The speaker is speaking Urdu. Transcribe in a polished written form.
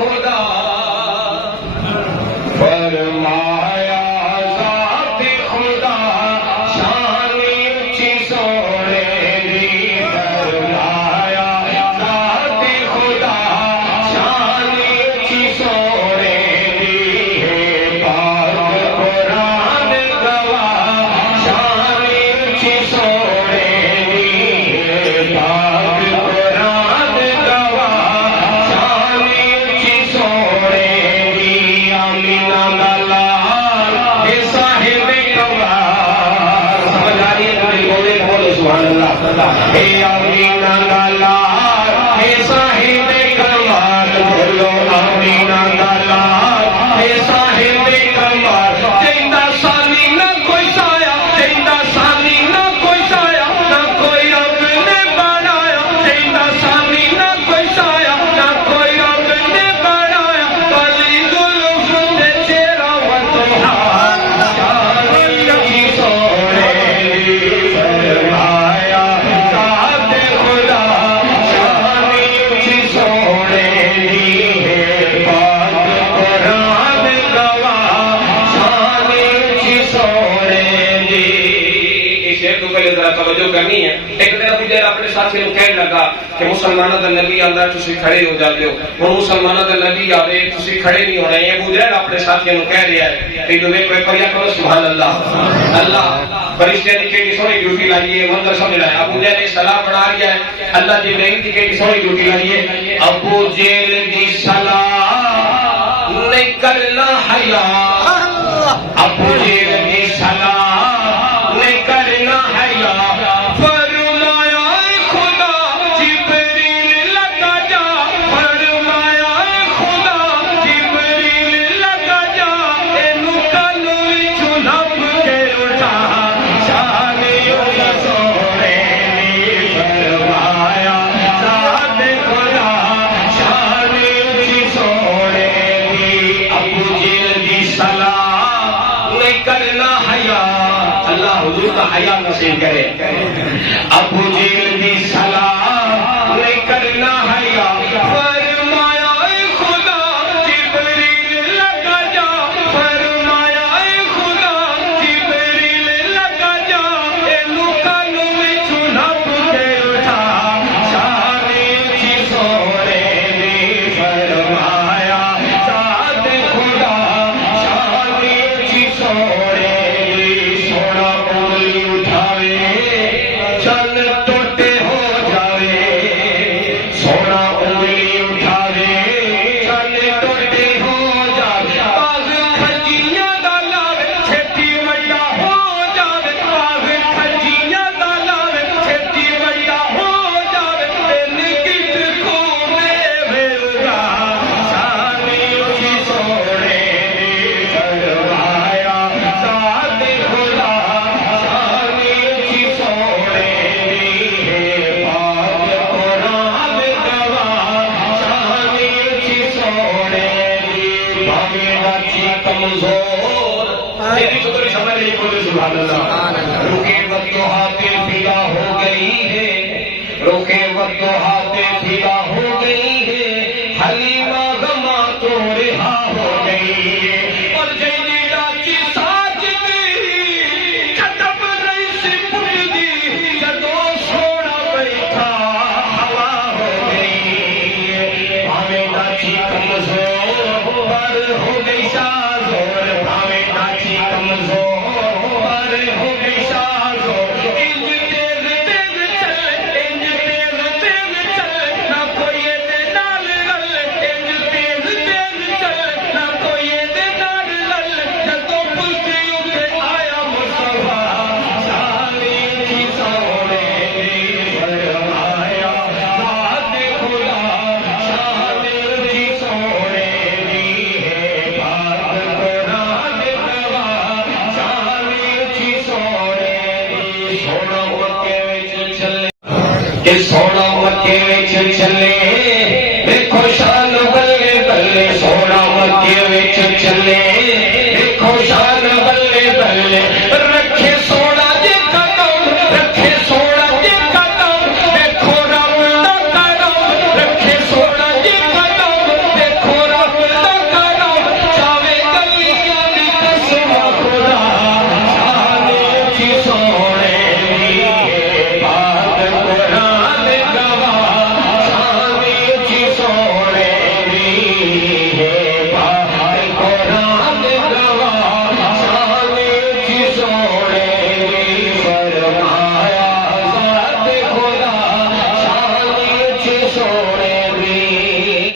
خدا فرمایا ذات خدا شان اچھی سونے دی فرمایا ذات خدا شان اچھی سونے دی پاک قرآن گواہ شان اچھی سونے دی پاک قرآن گواہ شان اچھی سونے دی آمینہ لال اے صاحب کمال سمجھ آ رہی ہے تمہیں بولے بولے سبحان اللہ اے آمینہ لال اے صاحب کمال بولو آمینہ لال اے صاحب کمال جیندہ ثانی نہ کوئی سایہ جیندہ ثانی نہ کوئی سایہ نہ کوئی رب نے بنایا جیندہ ثانی نہ کوئی سایہ نہ کوئی رب نے بنایا کلی گلف دے چیرا و تمہار شانی کی سونے دی فرمایا ذات خدا شانی کی سونے دی پاک قرآن گواہ شانی کی سونے دی اس شعر کو پہلے ذرا توجہ کرنی ہے ایک دن ابو جہل اپنے ساتھی کو کہنے لگا کہ مسلمانوں دا نبی آندا تسی کھڑے ہو جاتے ہو وہ مسلمانوں دا نبی آوے تسی کھڑے نہیں ہونا یہ ابو جہل اپنے ساتھی کو کہہ رہا ہے کہ جو ایک پڑھیا کرو سبحان اللہ اللہ فرشتے نے کہی سونی ڈیوٹی لائی ہے منظر سمجھ رہا ہے ابو جہل صلاح پڑھا رہا ہے اللہ جبرائیل کی کہی سونی ڈیوٹی لائی ہے ابو جہل دی صلاح نہیں کرنا حیا ابو جہل دی صلاح نہیں کرنا حیا فرمایا خدا جبریل لگا جا فرمایا خدا جبریل لگا جا اینو کانو وچوں نپ کے اٹھا شان سونے دی فرمایا ذات خدا شان اچھی سونے دی ابو جہل دی صلاح نہیں کرنا حیا اللہ حضور کا حیا نصیب کرے ابو جہل دی صلاح نہیں کرنا حیا فرمایا اے خدا جبریل لگا جا فرمایا اے خدا جبریل لگا جا اینو کانو وچوں نپ کے اٹھا شان اچھی سونے دی فرمایا ذات خدا شان اچھی سونے دی سونا انگلی اٹھاوے چند ٹوٹے ہو جاوے سونا انگلی اٹھاوے چند ٹوٹے ہو جاوے باغ کھجیاں دا لاوے چھتی وڈا ہو جاوے باغ کھجیاں دا لاوے چھتی وڈا ہو جاوے تین کت خونے ویلگا شان اچھی سونے دی فرمایا ذات خدا شان اچھی سونے دی پاک قرآن گواہ شان اچھی سونے دی بھاوے راچی کمزور میری چطوری سمجھ نہیں بولے سبحان اللہ رکے وقت ہاتھیں فدا ہو گئی ہے رکے وقت ہاتھیں فدا ہو گئی ہے حلیمہ غمہ تو رہا ہو گئی ہے اور جیلی لاچی ساج دی کتب رہی سی پٹ دی جدو سونا بیٹھا ہوا ہو گئی ہے بھاوے لاچی کمزور پر ہو گئی سازور بھاوے لاچی کمزور پر ہو گئی سازور انج تیز تیز چلے انج تیز تیز چلے نہ کوئی دے نال رل انج تیز تیز چلے نہ کوئی دے نال رل جدو پلکی اٹھے آیا مصطفیٰ شان اچھی سونے دی فرمایا ذات خدا شان اچھی سونے دی ہے پاک قرآن گواہ شان اچھی سونے دی سونا مکے وچ چلے کہ سونا مکے وچ چلے